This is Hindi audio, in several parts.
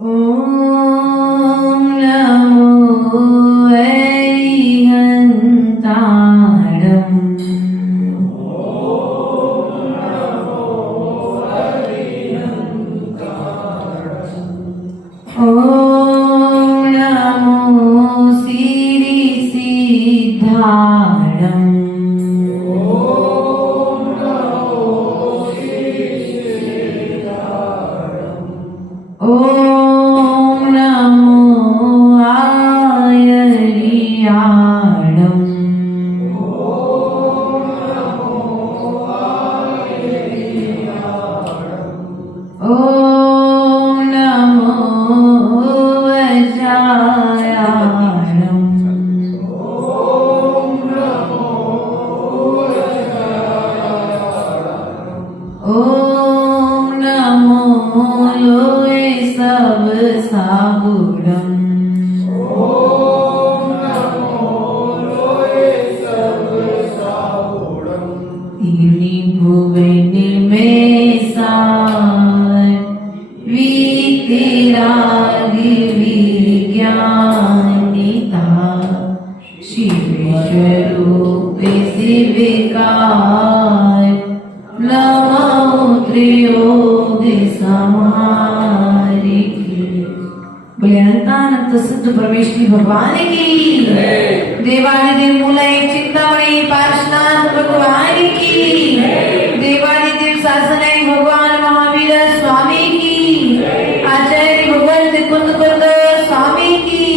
ओम नमो अरिहंताणं। ओम नमो सिद्धिसिद्धाणं। ओम नमो आयर्याणं। ओम नमो वज्रायाणं। ओम नमो लोए सब साबुडं। इनि भुवनि में सार वीतरागि विज्ञानिता। शिव स्वरूप शिविकार नमो त्रियोग समाहारि। बोले अनंतानंत सिद्ध परमेश्वरी भगवान की। देवानि देव मूलय चिंतामणि पार्श्वनाथ भगवान की। देवानि देव शासनय भगवान महावीर स्वामी की। आचार्य भगवंत कुंदकुंद स्वामी की।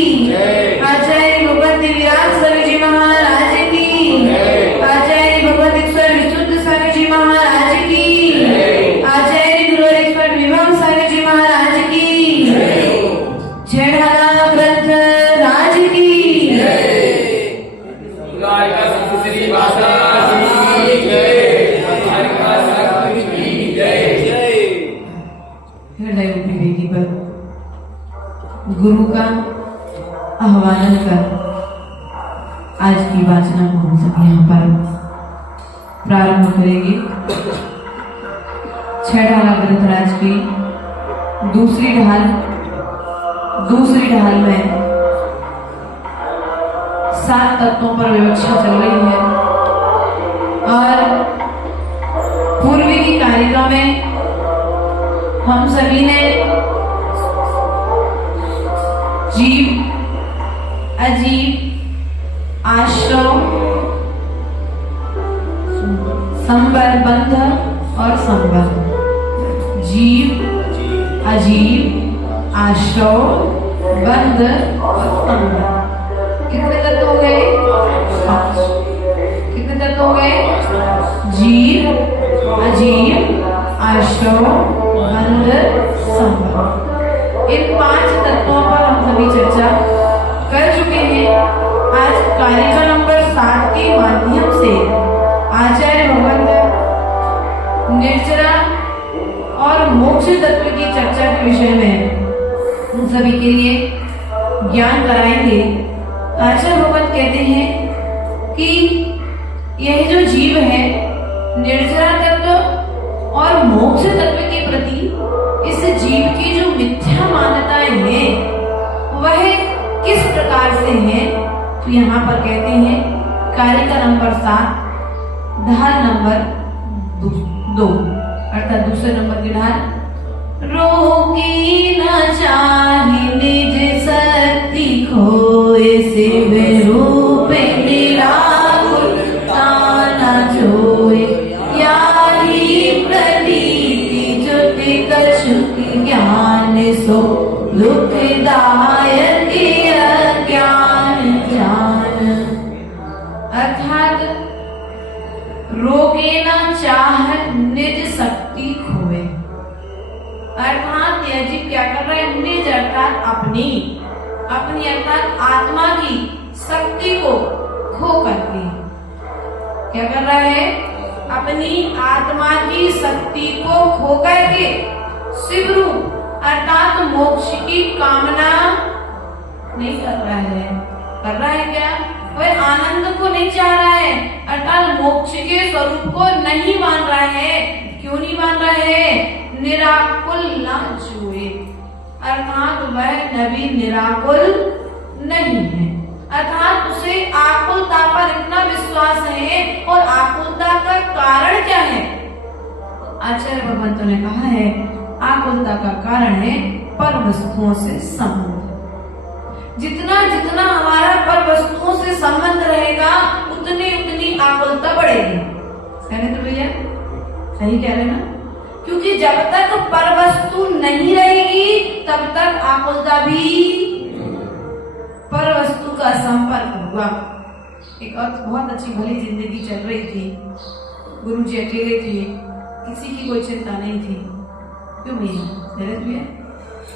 आचार्य भगवंत विराट स्वामी जी महाराज की। आचार्य भगवंत ईश्वर विशुद्ध स्वामी जी महाराज की। आचार्य गुरु ईश्वर विभव स्वामी जी महाराज की। छेड़ाला ग्रंथ राज की। हृदय रूपी वेदी पर गुरु का आह्वान कर आज की वाचना को हम सब यहाँ पर प्रारंभ करेंगे। छेड़ाला ग्रंथराज की दूसरी ढाल में 7 तत्वों पर विवक्षा चल रही है और पूर्वी की कारिका में हम सभी ने जीव, अजीव, आश्रव, संबंध और संबंध, जीव, अजीव, आश्रव, बंध और संबंध, कितने तत्व हो गए? 5। कितने तत्व हो गए? जीव, अजीव, आश्रव, बंध, संबंध। इन 5 तत्वों पर हम सभी चर्चा कर चुके हैं। आज कारिका नंबर 7 के माध्यम से आचार्य भगवंत निर्जरा और मोक्ष तत्व की चर्चा के विषय में हम सभी के लिए ज्ञान कराएंगे। आचार्य भगवंत कहते हैं कि यह जो जीव है निर्जरा तत्व और मोक्ष तत्व के प्रति इस जीव की जो मिथ्या मान्यताएं हैं वह किस प्रकार से है, तो यहाँ पर कहते हैं कारिका नंबर 7 ढाल नंबर 2 अर्थात दूसरे नंबर की ढाल। रोकी न चाहि निज शक्ति खोए शिव रूप निराकुल ताना जोए। याही प्रतीति जुति कछुक ज्ञान सो दुखदायक अज्ञान जान। अर्थात रोके न चाह निज शक्ति खोए। अर्थात यह जीव क्या कर रहा है? निज अर्थात अपनी अर्थात आत्मा की शक्ति को खो करके क्या कर रहा है? अपनी आत्मा की शक्ति को खो करके शिव रूप अर्थात मोक्ष की कामना नहीं कर रहा है। कर रहा है क्या? वह आनंद को नहीं चाह रहा है अर्थात मोक्ष के स्वरूप को नहीं मान रहा है। क्यों नहीं मान रहा है? निराकुल न छुए अर्थात वह नबी निराकुल नहीं है, अर्थात उसे आकुलता पर इतना विश्वास है। और आकुलता का कारण क्या है? आचार्य भगवंतों ने कहा है आकुलता का कारण है पर वस्तुओं से संबंध। जितना जितना हमारा पर वस्तुओं से संबंध रहेगा उतनी उतनी आकुलता बढ़ेगी। कहने तो भैया सही कह रहे ना? क्योंकि जब तक पर वस्तु नहीं रहेगी तब तक आकुलता भी, पर वस्तु का संपर्क हुआ। एक और बहुत अच्छी भली जिंदगी चल रही थी, गुरुजी अकेले थे, किसी की कोई चिंता नहीं थी। क्यों भैया?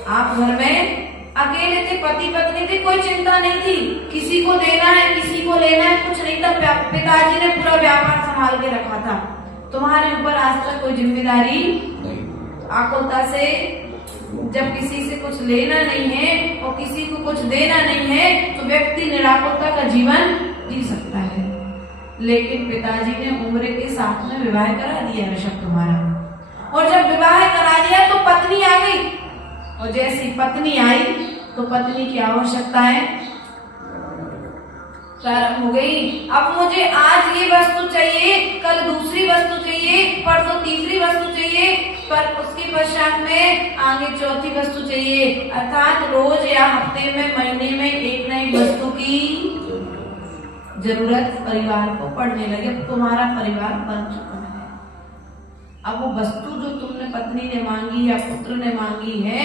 आप घर में अकेले थे, पति पत्नी थे, कोई चिंता नहीं थी, किसी को देना है किसी को लेना है कुछ नहीं था। पिताजी ने पूरा व्यापार संभाल के रखा था, तुम्हारे ऊपर आज तक कोई जिम्मेदारी नहीं। आकुलता से जब किसी से कुछ लेना नहीं है और किसी को कुछ देना नहीं है तो व्यक्ति निराकुलता का जीवन जी सकता है। लेकिन पिताजी ने उम्र के साथ में विवाह करा दिया ऋषभ तुम्हारा, और जब विवाह करा दिया तो पत्नी आ गई, और जैसी पत्नी आई तो पत्नी की आवश्यकताएं प्रारंभ हो गई। अब मुझे आज ये वस्तु चाहिए, कल दूसरी वस्तु चाहिए, परसों तीसरी वस्तु चाहिए, पर उसके पश्चात में आगे चौथी वस्तु चाहिए। अर्थात रोज या हफ्ते में महीने में एक नई वस्तु की जरूरत परिवार को पड़ने लगे। तुम्हारा परिवार बन चुका है। अब वो वस्तु जो तुमने पत्नी ने मांगी या पुत्र ने मांगी है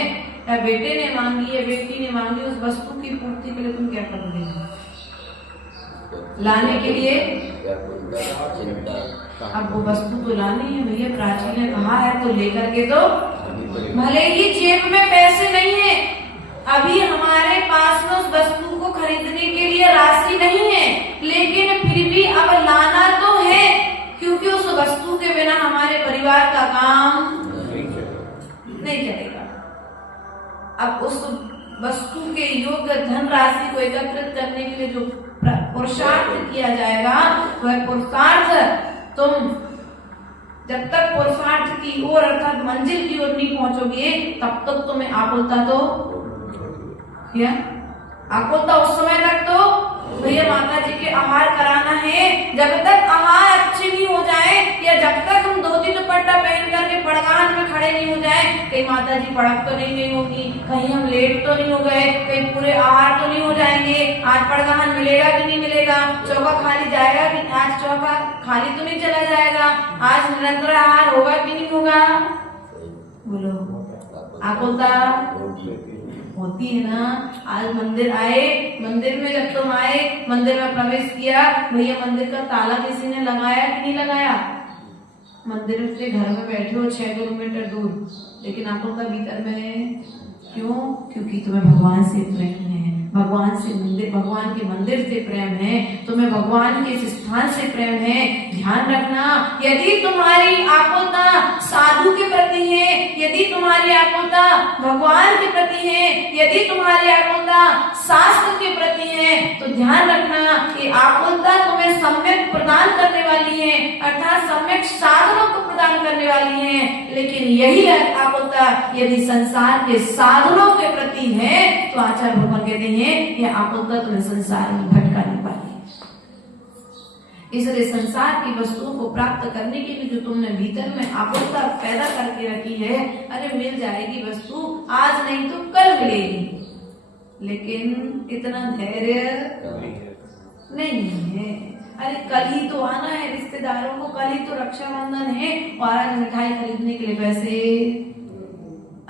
या बेटे ने मांगी या बेटी ने मांगी, उस वस्तु की पूर्ति के लिए तुम क्या करोगे? लाने के लिए अब वो वस्तु तो लानी है भैया, प्राची ने कहा है तो लेकर के तो, भले ही जेब में पैसे नहीं है, अभी हमारे पास में उस वस्तु को खरीदने के लिए राशि नहीं है, लेकिन फिर भी अब लाना तो है, क्योंकि उस वस्तु के बिना हमारे परिवार का काम नहीं चलेगा। अब उस वस्तु के योग्य धनराशि को एकत्रित करने के लिए जो पुरुषार्थ किया जाएगा वह पुरुषार्थ तुम जब तक पुरुषार्थ की ओर अर्थात मंजिल की ओर नहीं पहुंचोगे तब तक तुम्हें आकुलता तो क्या आकुलता उस समय तक तो भैया माता जी के आहार कराना है। जब तक आहार अच्छे नहीं हो जाए या जब तक हम धोती दुपट्टा पहन करके पड़गान में खड़े नहीं हो जाए, कहीं माता जी पड़क तो नहीं गई होगी, कहीं हम लेट तो नहीं हो गए, कहीं पूरे आहार तो नहीं हो जाएंगे, आज पड़गान मिलेगा कि नहीं मिलेगा, चौका खाली जाएगा कि आज चौका खाली तो नहीं चला जाएगा, आज निरंतर आहार होगा कि नहीं होगा? बोलो आकुलता होती है ना। आज मंदिर आए, मंदिर में जब तुम आए, मंदिर में प्रवेश किया, भैया मंदिर का ताला किसी ने लगाया कि नहीं लगाया? मंदिर से घर में बैठे हो 6 किलोमीटर दूर, लेकिन आकुलता भीतर में है। क्यों? क्योंकि तुम्हें भगवान से प्रेम है, भगवान से मंदिर, भगवान के मंदिर से प्रेम है, तुम्हें भगवान के इस स्थान से प्रेम है। ध्यान रखना, यदि तुम्हारी आकुलता साधु के प्रति है, यदि तुम्हारी आकुलता भगवान के प्रति है, यदि तुम्हारी आकुलता शास्त्र के प्रति है, तो ध्यान रखना कि आकुलता तुम्हें सम्यक प्रदान करने वाली है, अर्थात सम्यक साधनों को प्रदान करने वाली है। लेकिन यही आकुलता यदि संसार के साधनों के प्रति है तो आचार्य भगवान कहते हैं यह आकुलता तुम्हें संसार में भटकाने वाली है। इसलिए संसार की वस्तुओं को प्राप्त करने के लिए जो तुमने भीतर में आकुलता पैदा करके रखी है, अरे मिल जाएगी वस्तु, आज नहीं तो कल मिलेगी, लेकिन इतना धैर्य नहीं है। अरे कल ही तो आना है रिश्तेदारों को, कल ही तो रक्षाबंधन है और आज मिठाई खरीदने के लिए पैसे।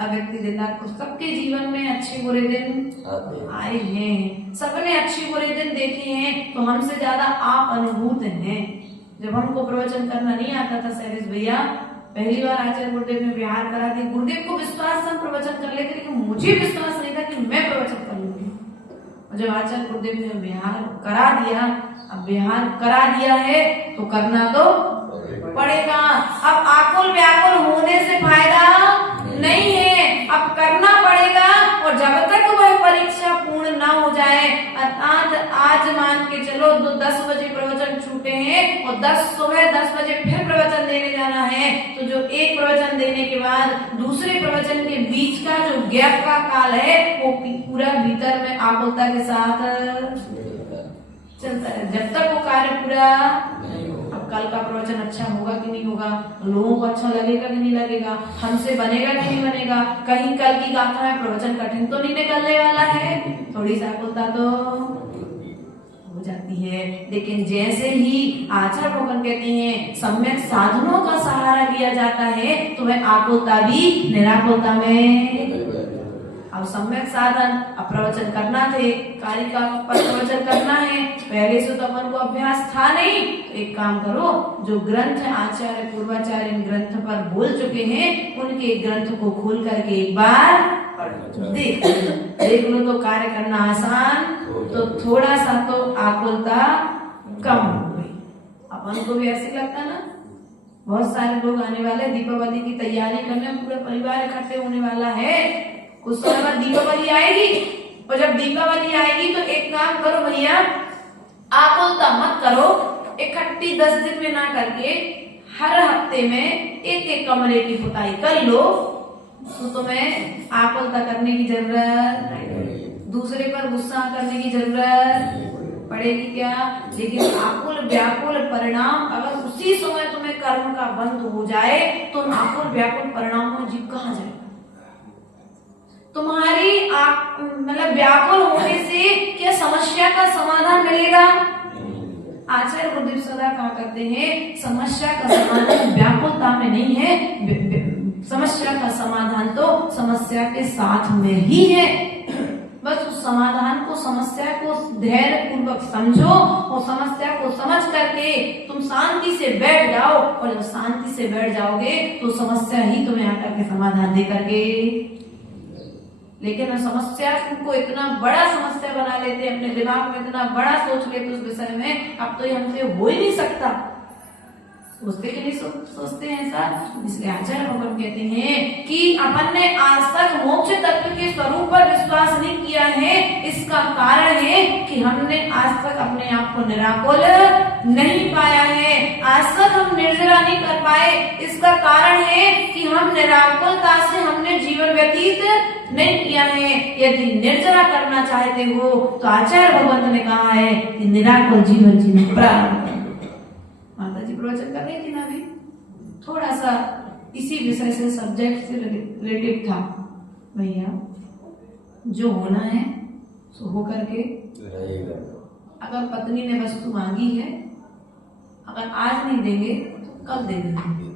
अब व्यक्ति दिनदार को सबके जीवन में अच्छे बुरे दिन आए हैं, सबने अच्छे बुरे दिन देखे हैं, तो हमसे ज्यादा आप अनुभूत हैं। जब हमको प्रवचन करना नहीं आता था शैलेश भैया, पहली बार आचार्य गुरुदेव ने विहार करा दी, गुरुदेव को विश्वास हम प्रवचन कर लेते, लेकिन मुझे विश्वास नहीं था कि मैं प्रवचन कर लूंगी। जब आचार्य गुरुदेव ने विहार करा दिया, अब विहार करा दिया है तो करना तो पड़ेगा। अब आकुल व्याकुल होने से फायदा नहीं है, अब करना पड़ेगा। और जब तक वह परीक्षा पूर्ण ना हो जाए, अर्थात आज मान के चलो 10 बजे प्रवचन छूटे हैं और 10 बजे फिर प्रवचन देने जाना है, तो जो एक प्रवचन देने के बाद दूसरे प्रवचन के बीच बीच का जो गैप का काल है वो पूरा भीतर में आकुलता के साथ चलता है, जब तक वो कार्य पूरा। अब कल का प्रवचन अच्छा होगा कि नहीं होगा, लोगों को अच्छा लगेगा कि नहीं लगेगा, हमसे बनेगा कि नहीं बनेगा, कहीं कल की गाथा में प्रवचन कठिन तो नहीं निकलने वाला है, थोड़ी सा आकुलता तो हो जाती है। लेकिन जैसे ही आचार्य भगवान कहते हैं सम्यक साधनों का सहारा लिया जाता है तो वह आकुलता भी निराकुलता में। अब सम्यक साधन, अब प्रवचन करना थे, कार्य का प्रवचन करना है, पहले से तो अपन को अभ्यास था नहीं, तो एक काम करो, जो ग्रंथ आचार्य पूर्वाचार्य इन ग्रंथ पर बोल चुके हैं उनके ग्रंथ को खोल करके एक बार देख लो तो कार्य करना आसान, तो थोड़ा सा तो आकुलता कम हो गई। अपन को भी ऐसे लगता ना, बहुत सारे लोग आने वाले, दीपावली की तैयारी करने, पूरा परिवार इकट्ठे होने वाला है, कुछ समय बाद दीपावली आएगी, और जब दीपावली आएगी तो एक काम करो भैया, आकुलता मत करो, इकट्ठी 10 दिन में ना करके हर हफ्ते में एक एक कमरे की पुताई कर लो, तो तुम्हें आकुलता करने की जरूरत, दूसरे पर गुस्सा करने की जरूरत पड़ेगी क्या। लेकिन आकुल व्याकुल परिणाम अगर उसी समय तुम्हें कर्म का बंद हो जाए तो आकुल व्याकुल परिणाम में जीव कहाँ जाएगा। तुम्हारी मतलब व्याकुल होने से क्या समस्या का समाधान मिलेगा। आचार्य गुरुदेव सदा कहा करते हैं समस्या का समाधान व्याकुलता में नहीं है, समस्या का समाधान तो समस्या के साथ में ही है। बस उस समाधान को, समस्या को धैर्य पूर्वक समझो और समस्या को समझ करके तुम शांति से बैठ जाओ, और जब शांति से बैठ जाओगे तो समस्या ही तुम्हें आकर के समाधान दे करके। लेकिन समस्या को इतना बड़ा समस्या बना लेते हैं, अपने दिमाग में इतना बड़ा सोच लेते उस विषय में, अब तो ये हमसे हो ही नहीं सकता, सोचते कि नहीं सोचते हैं ऐसा। इसलिए आचार्य भगवान कहते हैं कि अपन ने आज तक मोक्ष तत्व के स्वरूप पर विश्वास नहीं किया है, इसका कारण है कि हमने आज तक अपने आप को निराकुल नहीं पाया है, आज तक हम निर्जरा नहीं कर पाए, इसका कारण है कि हम निराकुलता से हमने जीवन व्यतीत नहीं किया है। यदि निर्जरा करना चाहते हो तो आचार्य भगवंत ने कहा है कि निराकुल जीवन जीना प्रारंभ करो। माता जी प्रवचन कर रही थी ना, अभी थोड़ा सा इसी विषय से, सब्जेक्ट से रिलेटेड था। भैया जो होना है सो हो करके, अगर पत्नी ने वस्तु मांगी है, अगर आज नहीं देंगे तो कल दे देंगे,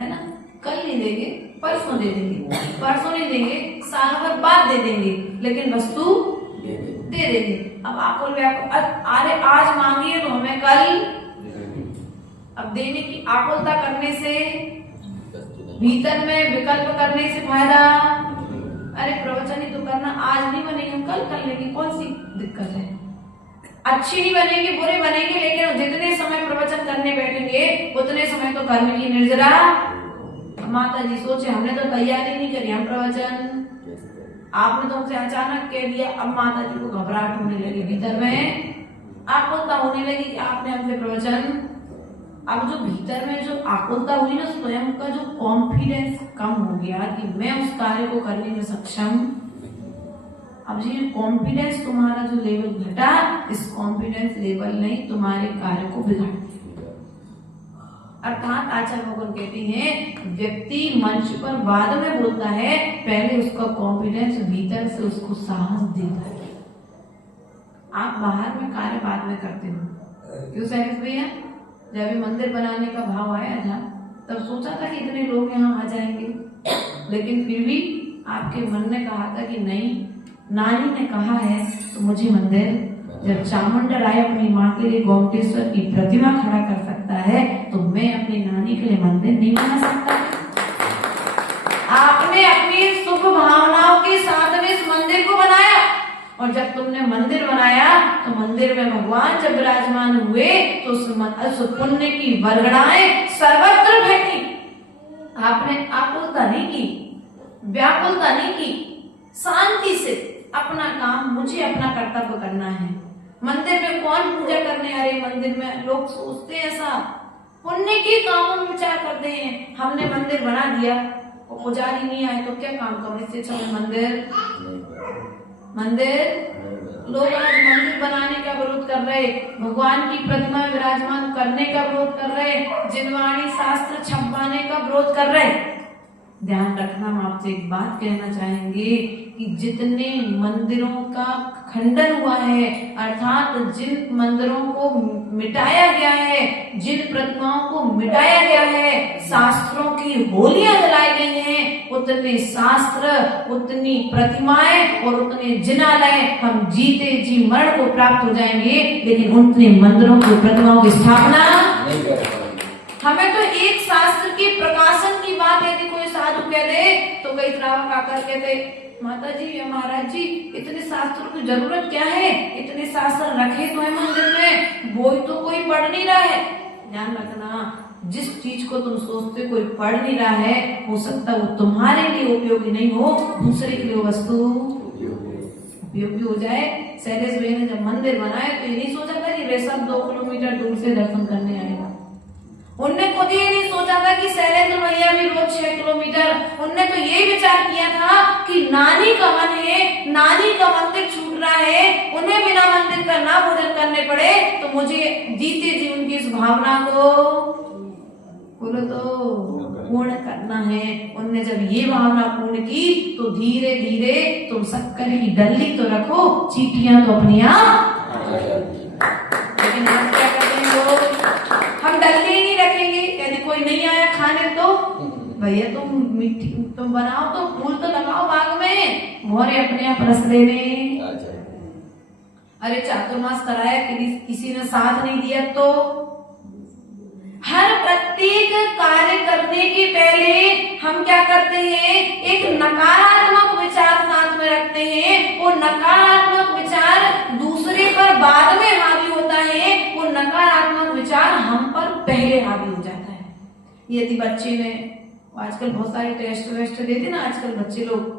है ना, कल नहीं देंगे परसों दे देंगे, परसों नहीं देंगे साल भर बाद दे देंगे, लेकिन वस्तु दे देंगे। अब आकुल व्याकुल, अरे आज मांगी है तो हमें कल, अब देने की आकुलता करने से, भीतर में विकल्प करने से फायदा। अरे प्रवचन ही तो करना, आज नहीं बनेगी हम कल कर लेंगे, कौन सी दिक्कत है। अच्छी नहीं बनेगी, बुरे बनेंगे, लेकिन जितने समय प्रवचन करने बैठेंगे उतने समय तो कर्म की निर्जरा। माता जी सोचे हमने तो तैयारी नहीं करी, हम प्रवचन, आपने तो हमसे अचानक कह दिया। अब माता जी को घबराहट होने लगी, भीतर में आकुलता होने लगी कि आपने हमसे प्रवचन। अब जो भीतर में जो आकुलता हुई ना, स्वयं का जो कॉन्फिडेंस कम हो गया कि मैं उस कार्य को करने में सक्षम। अब ये कॉन्फिडेंस तुम्हारा जो लेवल घटा, इस कॉन्फिडेंस लेवल ने तुम्हारे कार्य को बिगाड़ दिया। अर्थात आचार्य भगवान कहते हैं व्यक्ति मंच पर बाद में बोलता है, पहले उसका कॉन्फिडेंस भीतर से उसको साहस देता है। आप बाहर में कार्य बाद में करते हो, क्यों सैनिक भैया? जब मंदिर बनाने का भाव आया था तब सोचा था कि इतने लोग यहाँ आ जाएंगे, लेकिन फिर भी आपके मन ने कहा था कि नहीं, नानी ने कहा है तो मुझे मंदिर। जब चामुंडा राय अपनी माँ के लिए गोमटेश्वर की प्रतिमा खड़ा कर सकता है तो मैं अपनी नानी के लिए मंदिर नहीं बना सकता। आपने अपनी शुभ भावनाओं के साथ में इस मंदिर को बनाया, और जब तुमने मंदिर बनाया तो मंदिर में भगवान जब विराजमान हुए तो उस पुण्य की वर्गणाएं सर्वत्र फैली। आपने आकुलता नहीं की, व्याकुलता नहीं की, शांति से अपना काम, मुझे अपना कर्तव्य करना है। मंदिर में कौन पूजा करने आ रहे? मंदिर में लोग सोचते हैं ऐसा, पुण्य के कामों में विचार करते हैं। हमने मंदिर बना दिया, और पुजारी नहीं आए तो क्या काम करो, इससे अच्छा मैं लोग आज मंदिर बनाने का विरोध कर रहे, भगवान की प्रतिमा विराजमान करने का विरोध कर रहे, जिनवाणी शास्त्र छपवाने का विरोध कर रहे। ध्यान रखना, हम आपसे एक बात कहना चाहेंगे कि जितने मंदिरों का खंडन हुआ है, अर्थात जिन मंदिरों को मिटाया गया है, जिन प्रतिमाओं को मिटाया गया है, शास्त्रों की होलियां जलाई गई हैं, उतने शास्त्र, उतनी प्रतिमाएं और उतने जिनालय हम जीते जी मरण को प्राप्त हो जाएंगे, लेकिन उतने मंदिरों की प्रतिमाओं की स्थापना नहीं करेंगे। हमें तो एक शास्त्र के प्रकाशन की बात यदि कोई साधु कह दे तो कई श्रावक आकर कहते, माता जी या महाराज जी इतने शास्त्रों की जरूरत क्या है, इतने शास्त्र रखे तो है मंदिर में, वो तो कोई पढ़ नहीं रहा है। ध्यान रखना, जिस चीज को तुम सोचते कोई पढ़ नहीं रहा है, हो सकता वो तुम्हारे लिए उपयोगी नहीं हो, दूसरे के लिए वस्तु उपयोगी हो जाए। शैलेश भाई ने जब मंदिर बनाया तो ये नहीं सोचा था कि ऋषभ 2 किलोमीटर दूर से दर्शन करने आएगा। उनने खुद ये नहीं सोचा था कि शैलेंद्र भैया भी रोज 6 किलोमीटर, उनने तो ये विचार किया था कि नानी का मन है, नानी का मंदिर छूट रहा है, उन्हें बिना मंदिर का ना भोजन करने पड़े, तो मुझे जीते जी उनकी इस भावना को बोलो तो पूर्ण करना है। उनने जब ये भावना पूर्ण की तो धीरे धीरे तुम शक्कर की डल्ली तो रखो, चीटियां तो अपनी आप, लेकिन हम क्या करते हैं लोग, हम डल्ले ही नहीं रखेंगे। यदि कोई नहीं आया खाने तो भैया तुम बनाओ तो फूल तो लगाओ बाग में, मोरे अपने आप रस लेने। अरे चातुर्मास कराया, किसी ने साथ नहीं दिया तो हर प्रत्येक कार्य करने के पहले हम क्या करते हैं, एक नकारात्मक विचार साथ में रखते हैं। वो नकारात्मक विचार दूसरे पर बाद में हावी होता है, वो नकारात्मक विचार हम पर पहले हावी हो जाता है। यदि बच्चे ने, आजकल बहुत सारे टेस्ट वेस्ट देते ना आजकल बच्चे लोग,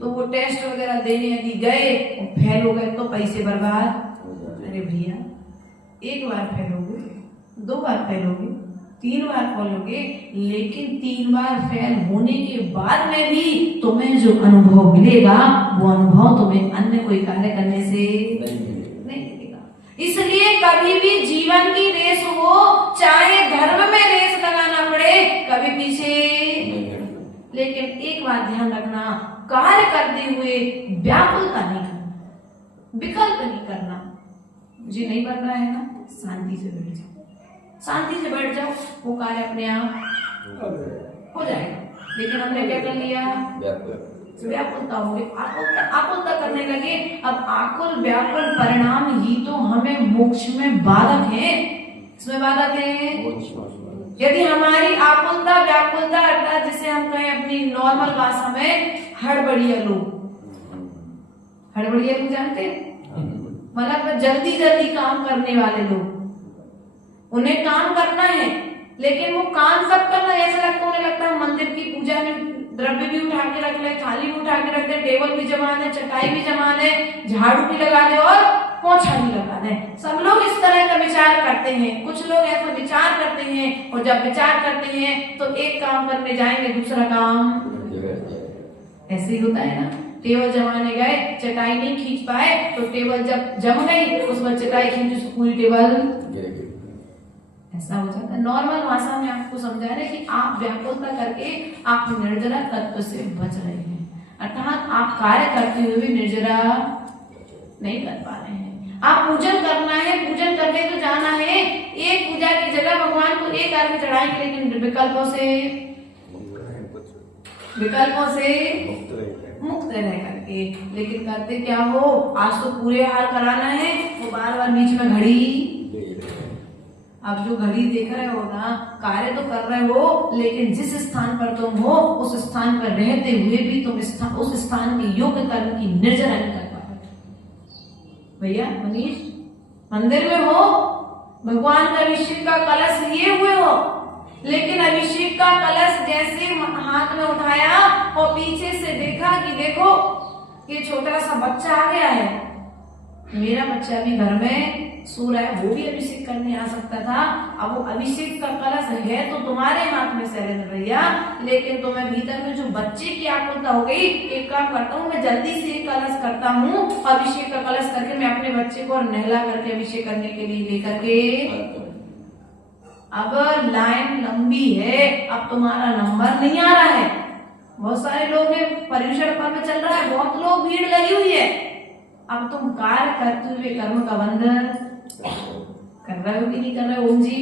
तो वो टेस्ट वगैरह देने यदि गए फेल हो गए तो पैसे बर्बाद। अरे भैया, एक बार फेल हो गए, 2 बार फेल हो गए, 3 बार फेल हो गए, लेकिन 3 बार फेल होने के बाद में भी तुम्हें जो अनुभव मिलेगा वो अनुभव तुम्हें अन्य कोई कार्य करने से नहीं मिलेगा। इसलिए कभी भी जीवन की रेस हो, चाहे धर्म में रेस लगाना पड़े, कभी पीछे, लेकिन एक बात ध्यान रखना, कार्य करते हुए व्याकुलता नहीं करना, विकल्प नहीं करना। मुझे नहीं बन रहा है ना, शांति से बैठ जाओ, शांति से बैठ जाओ, वो कार्य अपने आप हो जाएगा। लेकिन हमने क्या कर लिया, व्याकुलता हो गई, आकुलता करने लगे। अब आकुल व्याकुल परिणाम ही तो हमें मोक्ष में बाधक है। इसमें बाधक है यदि हमारी आकुलता व्याकुलता, अर्थात जिसे हम कहें अपनी नॉर्मल भाषा में हड़बड़िया लोग, हड़बड़िया लोग जानते हैं, मतलब जल्दी जल्दी काम करने वाले लोग, उन्हें काम करना है, लेकिन वो काम सब करना ऐसा लगता, उन्हें लगता है मंदिर की पूजा में द्रव्य भी उठा के रख ले, थाली भी उठा के रख दे, टेबल भी जमा दे, चटाई भी जमा दे, झाड़ू भी लगा दे और पोछा भी लगा दे। सब लोग इस तरह का विचार करते हैं। कुछ लोग ऐसा विचार करते हैं, और जब विचार करते हैं तो एक काम करने जाएंगे, दूसरा काम ऐसे ही होता है ना। टेबल जमाने गए, चटाई नहीं खींच पाए, तो टेबल जब जम गई उसमें चटाई खींची तो पूरी टेबल, ऐसा हो जाता है। नॉर्मल भाषा में आपको समझाना कि आप व्याकुलता करके आप निर्जरा तत्व से बच रहे हैं, अर्थात आप कार्य करते हुए भी निर्जरा नहीं कर पा रहे हैं। आप पूजन करना है, पूजन करने तो जाना है, एक पूजा की जगह भगवान को एक अर्घ चढ़ाएंगे, लेकिन विकल्पों से मुक्त रह करके। लेकिन करते क्या हो, आज तो पूरे हार कराना है, वो बार बार बीच में घड़ी, अब जो घड़ी देख रहे हो ना, कार्य तो कर रहे हो, लेकिन जिस स्थान पर तुम हो उस स्थान पर रहते हुए भी तुम उस स्थान के योग्य कर्म की निर्जरा नहीं कर पा रहे। भैया मनीष, मंदिर में हो, भगवान का अभिषेक का कलश लिए हुए हो, लेकिन अभिषेक का कलश जैसे हाथ में उठाया और पीछे से देखा कि देखो ये छोटा सा बच्चा आ गया है, मेरा बच्चा भी घर में सो रहा है, वो भी अभिषेक करने आ सकता था। अब वो अभिषेक का कलश है तो तुम्हारे हाथ में शैलेंद्र भैया, लेकिन तुम्हें भीतर में जो बच्चे की आकुलता हो गई। एक काम करता हूँ, मैं जल्दी से एक कलश करता हूँ, अभिषेक का कलश करके मैं अपने बच्चे को नहला करके अभिषेक करने के लिए लेकर के। अब लाइन लंबी है, अब तुम्हारा नंबर नहीं आ रहा है। बहुत सारे लोग हैं, पर्यूषण पर्व चल रहा है, बहुत लोग भीड़ लगी हुई है। अब तुम कार्य करते हुए कर्म का बंधन कर रहे हो कि नहीं कर रहे हो? ओम जी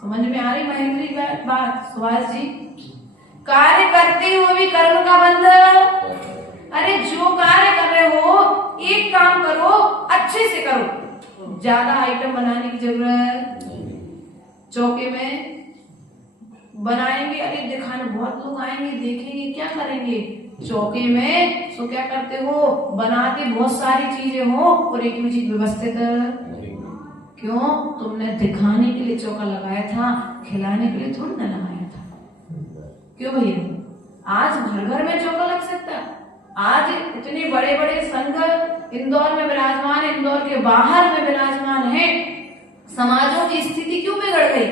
समझ में आ रही महेंद्री बात? सुभाष जी, कार्य करते हुए भी कर्म का बंधन। अरे जो कार्य कर रहे हो, एक काम करो, अच्छे से करो, ज्यादा आइटम बनाने की जरूरत। चौके में बनाएंगे, अरे दिखाने बहुत लोग आएंगे, देखेंगे, क्या करेंगे? चौके में सो क्या करते हो, बनाते बहुत सारी चीजें हो और एक भी चीज व्यवस्थित क्यों? तुमने दिखाने के लिए चौका लगाया था, खिलाने के लिए थोड़ी ना लगाया था। क्यों भैया? आज घर घर में चौका लग सकता। आज इतने बड़े बड़े संघ इंदौर में विराजमान है, इंदौर के बाहर में विराजमान है। समाजों की स्थिति क्यों बिगड़ गई?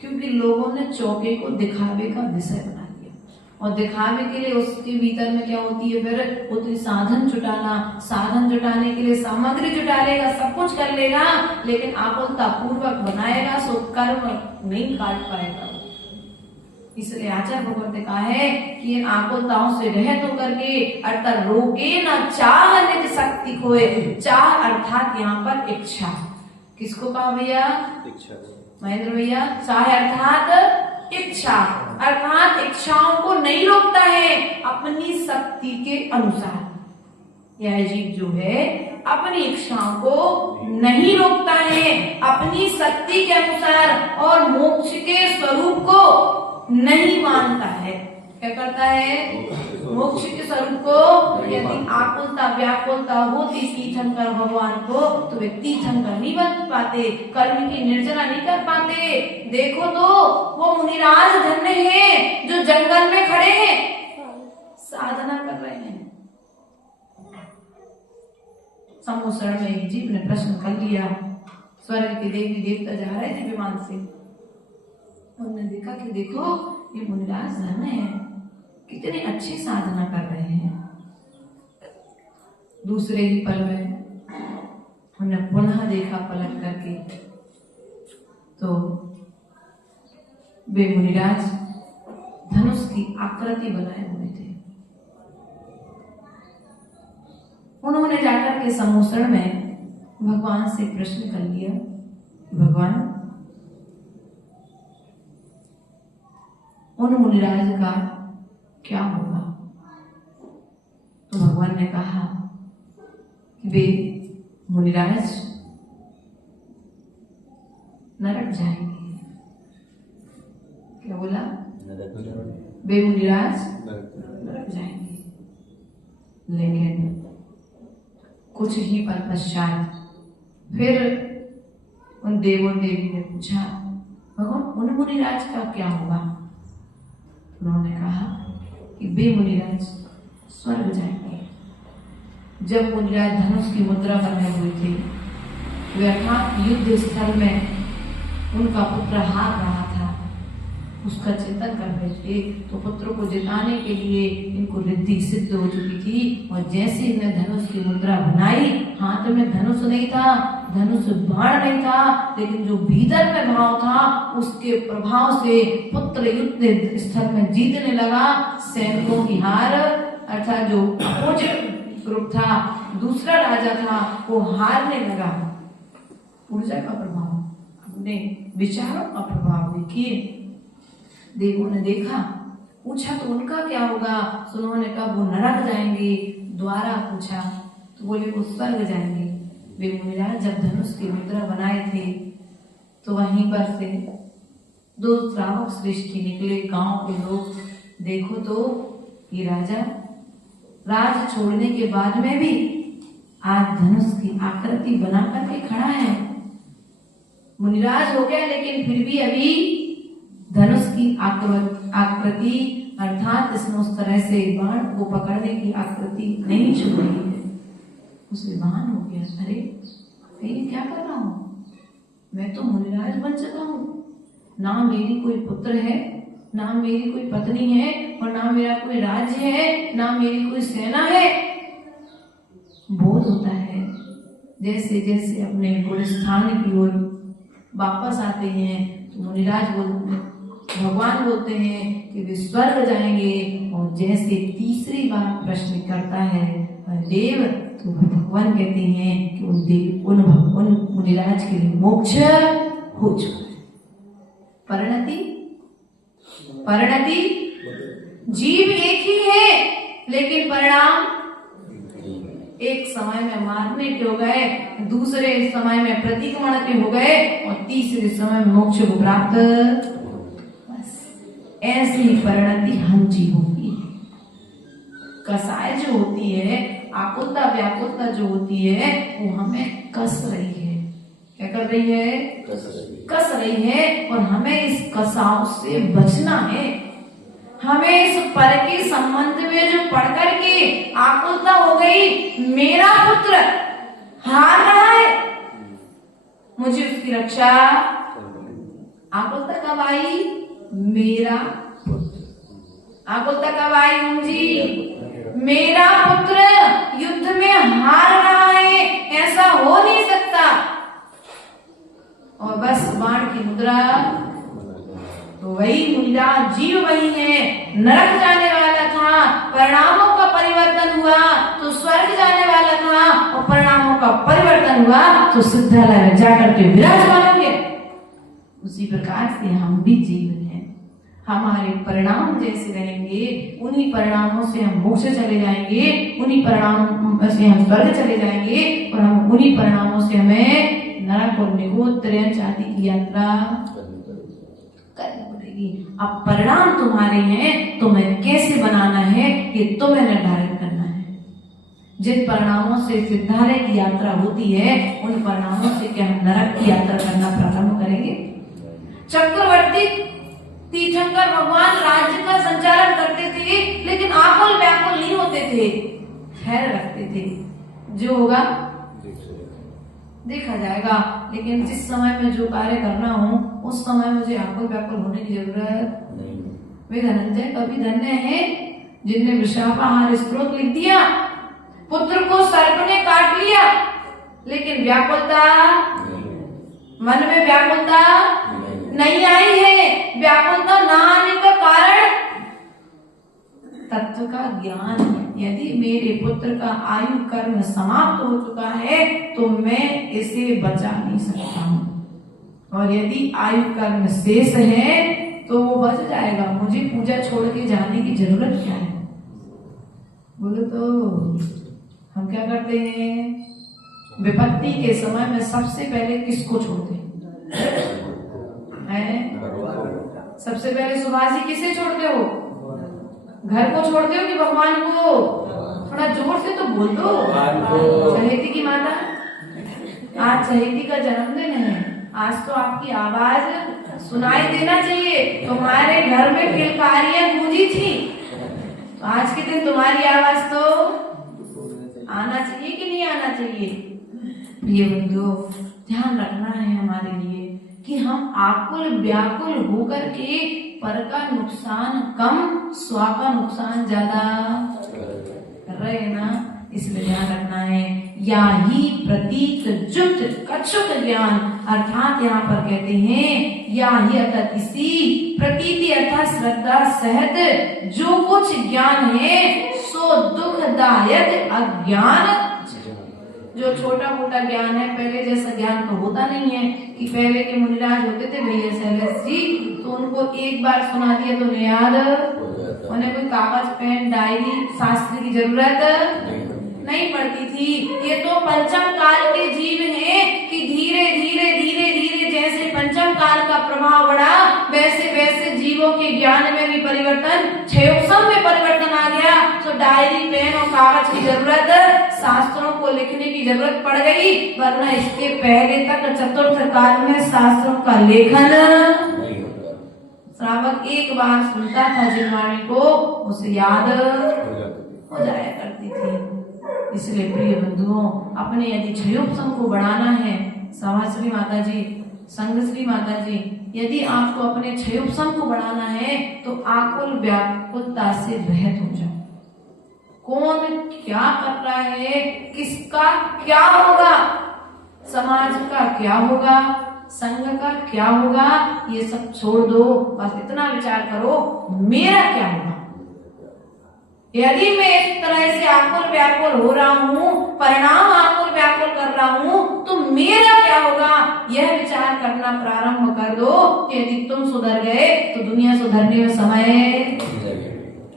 क्योंकि लोगों ने चौके को दिखावे का विषय बना दिया, और दिखावे के लिए उसके भीतर में क्या होती है फिर? उतनी साधन जुटाना, साधन जुटाने के लिए सामग्री जुटा लेगा, सब कुछ कर लेगा, लेकिन आकुलता पूर्वक बनाएगा सो कर्म नहीं काट पाएगा। इसलिए आचार्य भगवत ने कहा है कि इन आकुलताओं से रहित होकर के अर्थात रोके न चाह निज शक्ति खोए। चाह अर्थात यहाँ पर इच्छा। किसको कहा भैया? इच्छा। महेंद्र भैया, चाहे अर्थात इच्छा, अर्थात इच्छाओं को नहीं रोकता है अपनी शक्ति के अनुसार। यह जीव जो है अपनी इच्छाओं को नहीं रोकता है अपनी शक्ति के अनुसार, और मोक्ष के स्वरूप को नहीं मानता है। क्या करता है? मोक्ष के स्वरूप को यदि आकुलता व्याकुलता होती तीर्थंकर भगवान को, तो वे तीर्थंकर नहीं बन पाते, कर्म की निर्जरा नहीं कर पाते। देखो तो वो मुनिराज धन्य हैं जो जंगल में खड़े हैं, साधना कर रहे हैं। समोसण में एक जीव ने प्रश्न कर लिया, स्वर्ग के देवी देवता जा रहे थे विमान से, उन्होंने देखा कि देखो ये मुनिराज धन्य है, कितने अच्छे साधना कर रहे हैं। दूसरे ही पल में हमने पुनः देखा पलट करके, तो वे मुनिराज धनुष की आकृति बनाए हुए थे। उन्होंने जाकर के समोसण में भगवान से प्रश्न कर लिया, भगवान उन मुनिराज का क्या होगा? तो भगवान ने कहा कि वे मुनिराज नरक जाएंगे। क्या बोला? वे मुनिराज नरक जाएंगे। लेकिन कुछ ही पल पश्चात फिर उन देवों देवी ने पूछा, भगवान उन मुनिराज का क्या होगा? उन्होंने कहा कि वे मुनिराज स्वर्ग जाएंगे। जब मुनिराज धनुष की मुद्रा बने हुए थे, वे अर्थात युद्ध स्थल में उनका पुत्र हार रहा था, उसका चिंतन कर रहे थे, तो पुत्र को जिताने के लिए इनको रिद्धि सिद्ध हो चुकी थी। और जैसे इन्हें धनुष की मुद्रा बनाई, हाथ में धनुष नहीं था, धनुष बाण नहीं था, लेकिन जो भीतर में भाव था उसके प्रभाव से पुत्र युद्ध स्थल में जीतने लगा। सैनिकों की हार अर्थात जो अपोजिट ग्रुप था, दूसरा राजा था, वो हारने लगा। ऊर्जा का प्रभाव, अपने विचारों का प्रभाव देखिए। देवों ने देखा, पूछा तो उनका क्या होगा? तो उन्होंने कहा वो नरक जाएंगे। द्वारा पूछा तो बोले वो स्वर्ग जाएंगे। वे मुनिराज जब धनुष की मुद्रा बनाए थे, तो वहीं पर से दो श्रावक सृष्टि निकले, गांव के लोग। देखो तो ये राजा राज छोड़ने के बाद में भी आज धनुष की आकृति बना करके खड़ा है। मुनिराज हो गया, लेकिन फिर भी अभी धनुष की आकृति अर्थात इसमें उस तरह से बाण को पकड़ने की आकृति नहीं छू रही है। उसे भान हो गया, अरे मैं ये क्या कर रहा हूँ, मैं तो मुनिराज बन चुका हूँ, ना मेरी कोई पुत्र है, ना मेरी कोई पत्नी है, और ना मेरा कोई राज्य है, ना मेरी कोई सेना है। बोध होता है। जैसे जैसे अपने गुण स्थान की ओर वापस आते हैं तो मुनिराज भगवान बोलते हैं कि वे स्वर्ग जाएंगे, और जैसे तीसरी बार प्रश्न करता है देव, तो भगवान कहते हैं कि उन मुनिराज के लिए मोक्ष हो चुका है। परिणति जीव एक ही है, लेकिन परिणाम एक समय में मारने के हो गए, दूसरे समय में प्रतिक्रमण के हो गए, और तीसरे समय में मोक्ष को प्राप्त। बस ऐसी ही परिणति हम जीवों की है। कसाय जो होती है, आकुलता व्याकुलता जो होती है, वो हमें कस रही है। क्या कर रही है? कस रही है। और हमें इस कसाव से बचना है। हमें इस पर के संबंध में जो पढ़ करके आकुलता हो गई, मेरा पुत्र हार रहा है, मुझे उसकी रक्षा। आकुलता कब आई? मेरा पुत्र। आकुलता कब आई जी? मेरा पुत्र युद्ध में हार रहा है, ऐसा हो नहीं सकता। और बस बाण की मुद्रा, तो वही मुनिराज जीव वही है। नरक जाने वाला था, परिणामों का परिवर्तन हुआ तो स्वर्ग जाने वाला था, और परिणामों का परिवर्तन हुआ तो सिद्धालय में जाकर के विराजमान होंगे। उसी प्रकार से हम भी जीव हैं। हमारे परिणाम जैसे रहेंगे, उन्हीं परिणामों से हम मोक्ष चले जाएंगे, उन्हीं परिणामों से हम स्वर्ग चले जाएंगे, और हम उन्हीं परिणामों से हमें नरक और निगोत्र आदि की यात्रा करनी पड़ेगी। अब परिणाम तुम्हारे हैं, तुम्हें कैसे बनाना है ये तुम्हें निर्धारित करना है। जिन परिणामों से सिद्धालय की यात्रा होती है, उन परिणामों से क्या हम नरक की यात्रा करना प्रारंभ करेंगे? चक्रवर्ती तीर्थंकर भगवान राज्य का संचालन करते थे, लेकिन आकुल व्याकुल नहीं होते थे, खैर रखते थे। जो होगा देखा जाएगा, लेकिन जिस समय में जो कार्य करना हो, उस समय मुझे आकुल व्याकुल होने की जरूरत नहीं। वे धनंजय कभी धन्य है जिनने वृषापाहार स्त्रोत लिख दिया, पुत्र को सर्प ने काट लिया, लेकिन व्याकुलता मन में व्याकुलता नहीं आई है। व्याकुलता ना आने का कारण तत्व का ज्ञान है। यदि मेरे पुत्र का आयु कर्म समाप्त हो चुका है तो मैं इसे बचा नहीं सकता हूँ, और यदि आयु कर्म शेष है तो वो बच जाएगा। मुझे पूजा छोड़ के जाने की जरूरत क्या है? बोलो तो हम क्या करते हैं? विपत्ति के समय में सबसे पहले किसको छोड़ते हैं? सबसे पहले सुभाषी किसे छोड़ते हो? घर को छोड़ते हो कि भगवान को? थोड़ा जोर से तो बोल दो। चहेती की माता, आज चहेती का जन्मदिन है, आज तो आपकी आवाज सुनाई देना चाहिए। तुम्हारे घर में किलकारियां गूंजी थी, तो आज के दिन तुम्हारी आवाज तो आना चाहिए कि नहीं आना चाहिए? प्रिय बंधुओं, ध्यान रखना है हमारे लिए कि हम आकुल व्याकुल होकर के पर का नुकसान कम, स्व का नुकसान ज्यादा कर रहे हैं ना, इसलिए ध्यान रखना है। या ही प्रतीक जुट कछुक ज्ञान, अर्थात यहाँ पर कहते हैं या ही अर्थात इसी, प्रतीति अर्थात श्रद्धा सहित जो कुछ ज्ञान है सो दुखदायक अज्ञान। जो छोटा मोटा ज्ञान है, पहले जैसा ज्ञान तो होता नहीं है कि पहले के मुनिराज होते थे भैया शैलेश जी, तो उनको एक बार सुना दिया तो याद, उन्हें कोई कागज पेन डायरी शास्त्र की जरूरत नहीं पड़ती थी। ये तो पंचम काल के जीव हैं कि धीरे धीरे धीरे धीरे जैसे पंचम काल का प्रभाव बढ़ा, वैसे वैसे जीवों के ज्ञान में भी परिवर्तन, क्षयोत्सव में परिवर्तन आ गया। तो डायरी पेन और कागज की जरूरत, शास्त्रों को लिखने की जरूरत पड़ गई, वरना इसके पहले तक चतुर्थ काल में शास्त्रों का लेखन श्रावक एक बार सुनता था जिन वाणी को, उसे याद हो जाया करती थी। इसलिए प्रिय बंधुओं, अपने यदि क्षयोपशम को बढ़ाना है, समाश्री माता जी, संघश्री माता जी, यदि आपको अपने क्षयोपशम को बढ़ाना है तो आकुल व्याकुलता से रहित हो जाओ। कौन क्या कर रहा है, किसका क्या होगा, समाज का क्या होगा, संघ का क्या होगा, ये सब छोड़ दो। बस इतना विचार करो, मेरा क्या होगा। यदि मैं इस तरह से आकुल व्याकुल हो रहा हूँ, परिणाम आकुल व्याकुल कर रहा हूँ, तो मेरा क्या होगा, यह विचार करना प्रारंभ कर दो। यदि तुम सुधर गए तो दुनिया सुधरने में समय,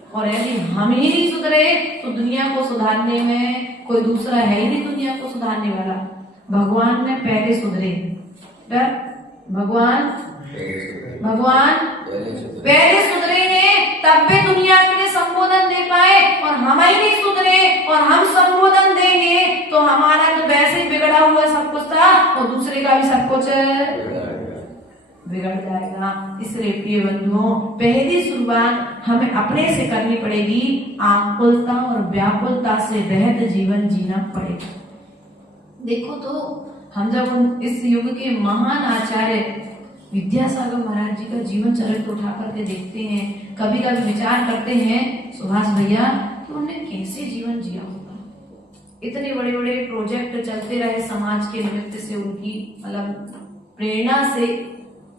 और यदि हम ही नहीं सुधरे तो दुनिया को सुधारने में कोई दूसरा है ही नहीं दुनिया को सुधारने वाला। भगवान ने पहले सुधरे, भगवान पहले सुधरे हैं, तब भी दुनिया के लिए संबोधन दे पाए, और हम ही नहीं सुधरे और हम संबोधन देंगे तो हमारा तो वैसे ही बिगड़ा हुआ सब कुछ था और दूसरे का भी सब कुछ बिगड़ जाएगा। इसलिए प्रिय बंधुओं, पहली शुरुआत हमें अपने से करनी पड़ेगी, आकुलता और व्याकुलता से रहित जीवन जीना पड़ेगा। देखो तो हम जब इस युग के महान आचार्य विद्यासागर महाराज जी का जीवन चरित्र उठा करके देखते हैं, कभी कभी विचार करते हैं सुभाष भैया कि उन्होंने कैसे जीवन जिया होगा। इतने बड़े बड़े प्रोजेक्ट चलते रहे समाज के निमित्त से, उनकी मतलब प्रेरणा से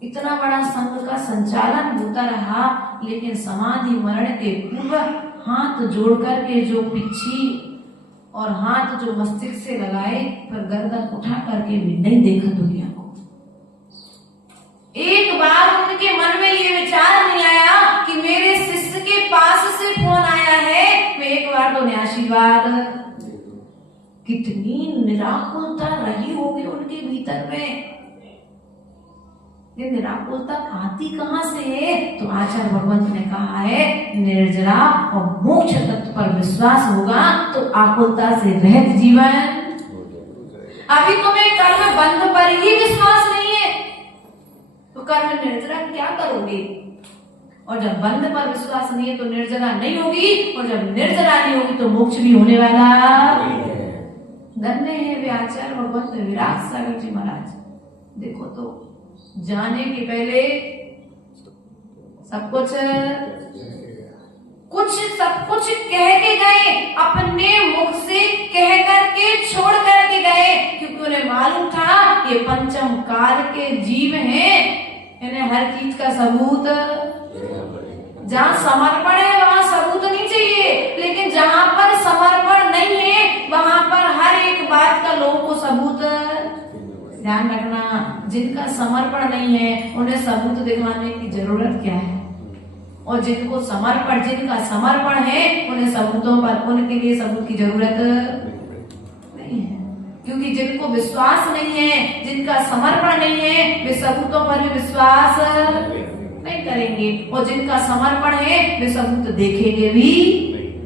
इतना बड़ा संघ का संचालन होता रहा, लेकिन समाधि मरण के पूर्व हाथ जोड़ करके जो पिछी और हाथ जो मस्तिष्क से लगाए, पर गर्दन उठा करके भी नहीं देखा दुनिया को। एक बार उनके मन में ये विचार नहीं आया कि मेरे शिष्य के पास से फोन आया है, मैं एक बार तो आशीर्वाद। कितनी निराकुलता रही होगी उनके भीतर में। ये निराकुलता आती कहां से है, तो आचार्य भगवंत ने कहा है, निर्जरा और मोक्ष तत्व पर विश्वास होगा तो आकुलता से रहित जीवन। अभी तुम्हें कर्म बंध पर ही विश्वास नहीं है तो कर्म निर्जरा क्या करोगे, और जब बंध पर विश्वास नहीं है तो निर्जरा नहीं होगी, और जब निर्जरा नहीं होगी तो मोक्ष भी होने वाला धन्य है वे आचार्य भगवंत विराट सागर जी महाराज। देखो तो जाने के पहले सब कुछ कह के गए, अपने मुख से कह करके छोड़ करके गए, क्योंकि उन्हें मालूम था ये पंचम काल के जीव हैं, इन्हें हर चीज का सबूत, जहाँ समर्पण है वहाँ सबूत नहीं चाहिए, लेकिन जहाँ पर समर्पण नहीं है वहाँ पर हर एक बात का लोगों को सबूत। ध्यान रखना, जिनका समर्पण नहीं है उन्हें सबूत दिखवाने की जरूरत क्या है, और जिनका समर्पण है उन्हें सबूतों पर, उनके लिए सबूत की जरूरत नहीं है, क्योंकि जिनको विश्वास नहीं है, जिनका समर्पण नहीं है, वे सबूतों पर भी विश्वास नहीं करेंगे, और जिनका समर्पण है वे सबूत देखेंगे भी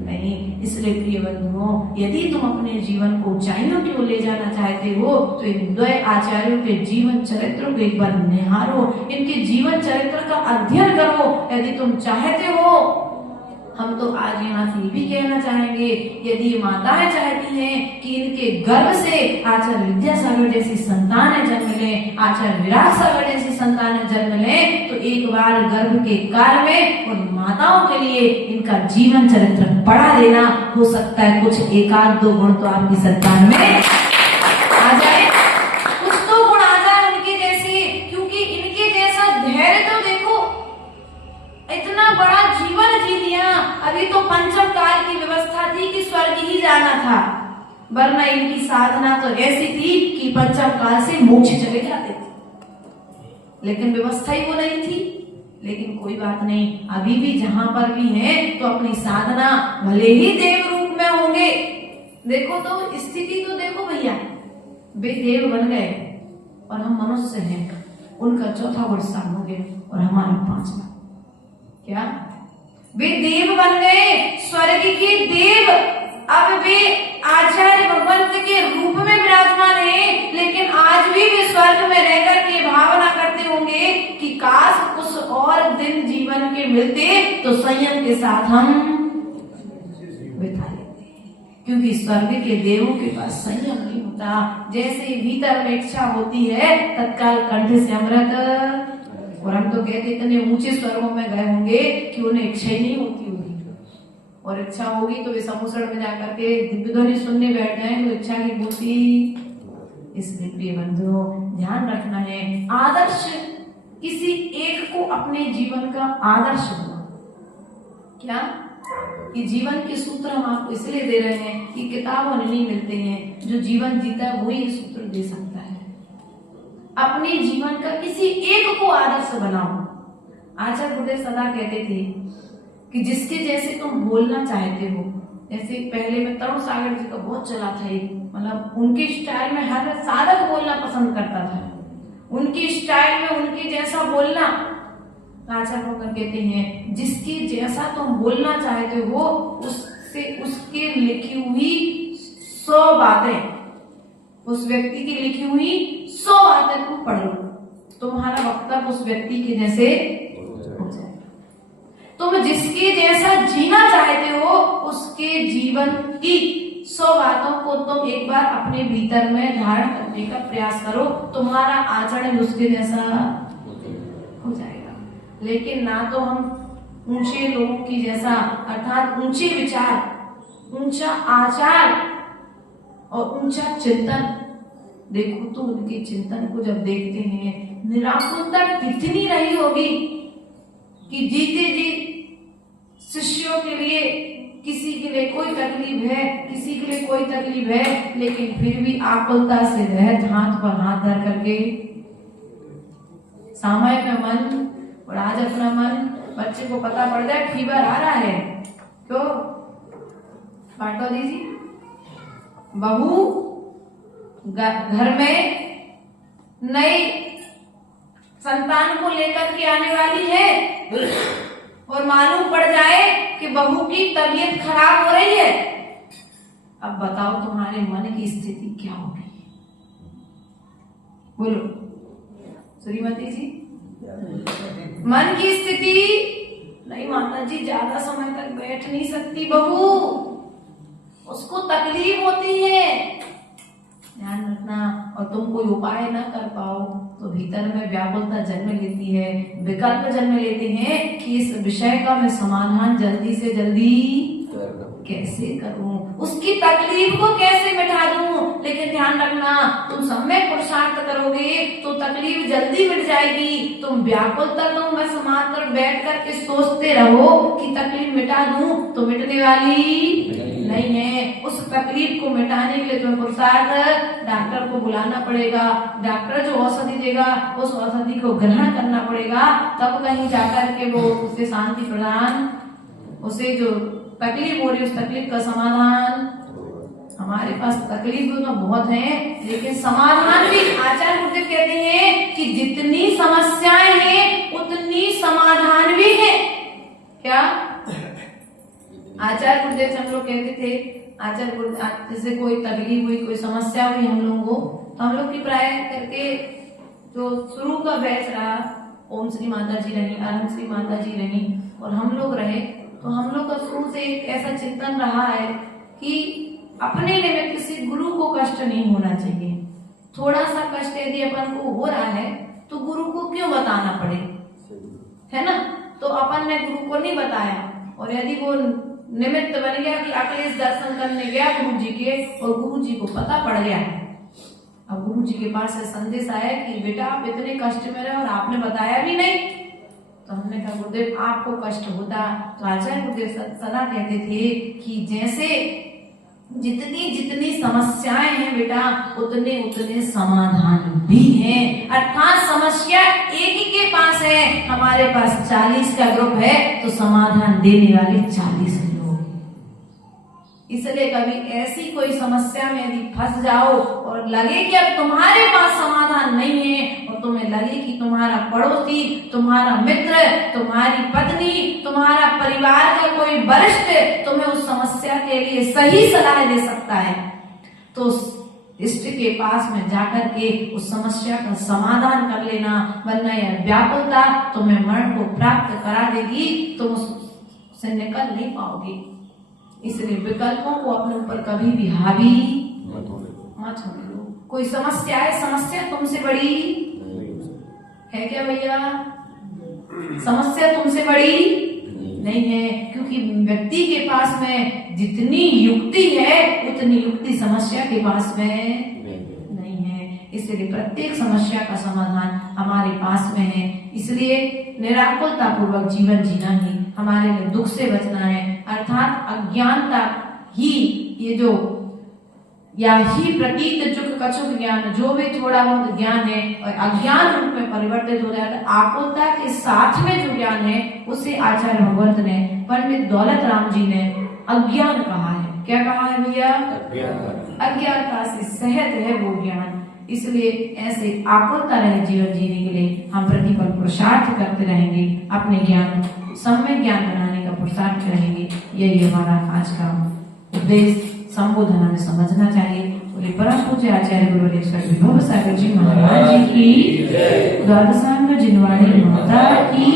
नहीं। इसलिए प्रिय बंधुओं, यदि तुम अपने जीवन को ऊंचाइयों की ओर ले जाना चाहते हो तो इन दो आचार्यों के जीवन चरित्र को एक बार निहारो, इनके जीवन चरित्र का अध्ययन करो। यदि तुम चाहते हो, हम तो आज यहाँ से भी कहना चाहेंगे, यदि माताएं चाहती हैं कि इनके गर्भ से आचार्य विद्यासागर जैसी संतानें जन्म लें, आचार्य विराट सागर जैसी संतानें जन्म लें, तो एक बार गर्भ के काल में उन माताओं के लिए इनका जीवन चरित्र पढ़ा देना। हो सकता है कुछ एक आध दो गुण तो आपकी संतान में आ जाए, कुछ तो गुण आ जाए उनके जैसे, क्योंकि इनके जैसा धैर्य तो देखो, इतना बड़ा जीवन जी लिया। अभी तो पंचम काल की व्यवस्था थी कि स्वर्ग ही जाना था, वरना इनकी साधना तो ऐसी थी कि पंचम काल से मोक्ष चले जाते थे, लेकिन व्यवस्था ही वो नहीं थी। लेकिन कोई बात नहीं, अभी भी जहां पर भी है तो अपनी साधना, भले ही देव रूप में होंगे। देखो तो स्थिति तो देखो भैया, वे देव बन गए और हम मनुष्य हैं, उनका चौथा वर्ष हो गया और हमारा 5वां। क्या वे देव बन गए, स्वर्ग के देव, अब वे आचार्य भगवंत के रूप में विराजमान है, लेकिन आज भी वे स्वर्ग में रहकर के भावना करते होंगे कि काश कुछ और दिन जीवन के मिलते तो संयम के साथ हम बिता लेते। क्योंकि स्वर्ग के देवों के पास संयम नहीं होता। जैसे भीतर में इच्छा होती है तत्काल कंठ से अमृत। और हम तो कहते इतने ऊंचे स्वर्गों में गए होंगे कि उन्हें इच्छा ही नहीं होती होगी, और इच्छा होगी तो वे समुद्र में जाकर के दिव्य ध्वनि सुनने बैठ जाएंगे तो इच्छा की पूर्ति। इसलिए प्रिय बंधुओं ध्यान रखना है, आदर्श किसी एक को अपने जीवन का आदर्श बना। क्या ये जीवन के सूत्र हम आपको इसलिए दे रहे हैं कि किताबों में नहीं मिलते हैं, जो जीवन जीता है वही ये सूत्र दे सकता है। अपने जीवन का किसी एक को आदर्श बनाओ। आचार्य गुरुदेव सदा कहते थे कि जिसके जैसे तुम बोलना चाहते हो, जैसे पहले में तरुण सागर जी का बहुत चला था, मतलब उनके स्टाइल में हर साधक बोलना पसंद करता था, उनकी स्टाइल में उनके जैसा बोलना। आचार्य होकर कहते हैं जिसके जैसा तुम बोलना चाहते हो उससे उसके लिखी हुई 100 बातें, उस व्यक्ति की लिखी हुई 100 बातें तुम पढ़ लो, तुम्हारा वक्तव्य उस व्यक्ति के जैसे हो जाए। तुम जिसके जैसा जीना चाहते हो उसके जीवन की 100 बातों को तुम एक बार अपने भीतर में धारण करने का प्रयास करो, तुम्हारा आचरण उसके जैसा हो जाएगा। लेकिन ना तो हम ऊंचे लोगों की जैसा, अर्थात ऊंचे विचार, ऊंचा आचार और ऊंचा चिंतन। देखो तो उनके चिंतन को जब देखते हैं, निराकुलता कितनी रही होगी कि जीते जी शिष्यों के लिए, किसी के लिए कोई तकलीफ है, किसी के लिए कोई तकलीफ है, लेकिन फिर भी आकुलता से रह हाथ पर हाथ धर करके सामय का मन। और आज अपना मन, बच्चे को पता पड़ जाए फीवर आ रहा है, तो बांटो दीजिए, बहू घर में नई संतान को लेकर के आने वाली है और मालूम पड़ जाए कि बहू की तबीयत खराब हो रही है, अब बताओ तुम्हारे मन की स्थिति क्या होगी? बोलो श्रीमती जी। मन की स्थिति, नहीं माता जी ज्यादा समय तक बैठ नहीं सकती बहू, उसको तकलीफ होती है, ध्यान रखना। और तुम कोई उपाय ना कर पाओ तो भीतर में व्याकुलता जन्म लेती है, विकल्प जन्म लेते हैं कि इस विषय का मैं समाधान जल्दी से जल्दी कैसे करूं, उसकी तकलीफ को कैसे मिटा दूं। लेकिन ध्यान रखना, तुम सम्यक पुरुषार्थ करोगे तो तकलीफ जल्दी मिट जाएगी। तुम व्याकुलता तुम बस मात्र बैठ कर के सोचते रहो कि तकलीफ मिटा दूं तो मिटने वाली नहीं है। उस तकलीफ को मिटाने के लिए तुम्हें पुरुषार्थ, डॉक्टर को बुलाना पड़ेगा, डॉक्टर जो औषधि देगा उस औषधि को ग्रहण करना पड़ेगा, तब कहीं जाकर के वो उसे शांति प्रदान, उसे जो तकलीफ हो रही उस तकलीफ का समाधान। हमारे पास तकलीफ तो बहुत है, लेकिन समाधान भी आचार्य गुरुदेव कहते हैं कि जितनी समस्याएं हैं उतनी समाधान भी है। क्या आचार्य गुरुदेव से हम लोग कहते थे, आचार्य गुरुदेव जैसे कोई तकलीफ हुई, कोई समस्या हुई हम लोगों को, तो हम लोग की प्राय करके जो शुरू का बैच रहा, ओम श्री माता जी रही, अरहम श्री माता जी रही और हम लोग रहे, तो हम लोग का शुरू से एक ऐसा चिंतन रहा है कि अपने निमित्त किसी गुरु को कष्ट नहीं होना चाहिए। थोड़ा सा कष्ट यदि अपन को हो रहा है तो गुरु को क्यों बताना पड़े, है ना? तो अपन ने गुरु को नहीं बताया, और यदि वो निमित्त बन गया कि अखिलेश दर्शन करने गया गुरु जी के और गुरु जी को पता पड़ गया, अब गुरु जी के पास संदेश आया कि बेटा आप इतने कष्ट में रहे और आपने बताया भी नहीं, तो हमने कहा गुरुदेव आपको कष्ट होता। तो आचार्य गुरुदेव सदा कहते थे कि जैसे जितनी जितनी समस्याएं हैं बेटा उतने उतने समाधान भी हैं। अर्थात समस्या एक ही के पास है, हमारे पास 40 का ग्रुप है तो समाधान देने वाले 40 लोग। इसलिए कभी ऐसी कोई समस्या में यदि फंस जाओ और लगे कि अब तुम्हारे पास समाधान नहीं है, और तुम्हें लगे कि तुम्हारा पड़ोसी, तुम्हारा मित्र, तुम्हारी पत्नी, तुम्हारा परिवार का कोई वरिष्ठ तुम्हें उस समस्या के लिए सही सलाह दे सकता है, तो इष्ट के पास में जाकर के उस समस्या का समाधान कर लेना, वरना यह व्याकुलता तुम्हें मरण को प्राप्त करा देगी, तुम उससे निकल नहीं पाओगे। इसलिए विकल्पों को अपने ऊपर कभी भी हावी मत होने दो। कोई समस्या है, समस्या तुमसे बड़ी है क्या भैया? समस्या तुमसे बड़ी नहीं है, क्योंकि व्यक्ति के पास में जितनी युक्ति है उतनी युक्ति समस्या के पास में नहीं है। इसलिए प्रत्येक समस्या का समाधान हमारे पास में है। इसलिए निराकुलता पूर्वक जीवन जीना ही हमारे लिए दुख से बचना है, अर्थात अज्ञानता ही ये जो या ही प्रतीत चुक कछुक ज्ञान, जो भी थोड़ा बहुत ज्ञान है और अज्ञान रूप में परिवर्तित हो जाता है। आकुलता के साथ में जो ज्ञान है उसे आचार्य भगवंत ने, पंडित दौलत राम जी ने अज्ञान कहा है। क्या कहा है भैया? अज्ञानता से सहित है वो ज्ञान। इसलिए ऐसे आकुलता रहे जीवन जीने के लिए हम प्रतिपल पुरुषार्थ करते रहेंगे, अपने ज्ञान सम्यक ज्ञान बनाने का पुरुषार्थ करेंगे। यही हमारा आज का उपदेश संबोधन हमें समझना चाहिए। बोले परम पूज्य आचार्य गुरुदेव विभव सागर जी महाराज जी की, द्वादशांग जिनवाणी माता की।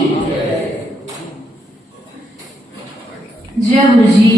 जब जी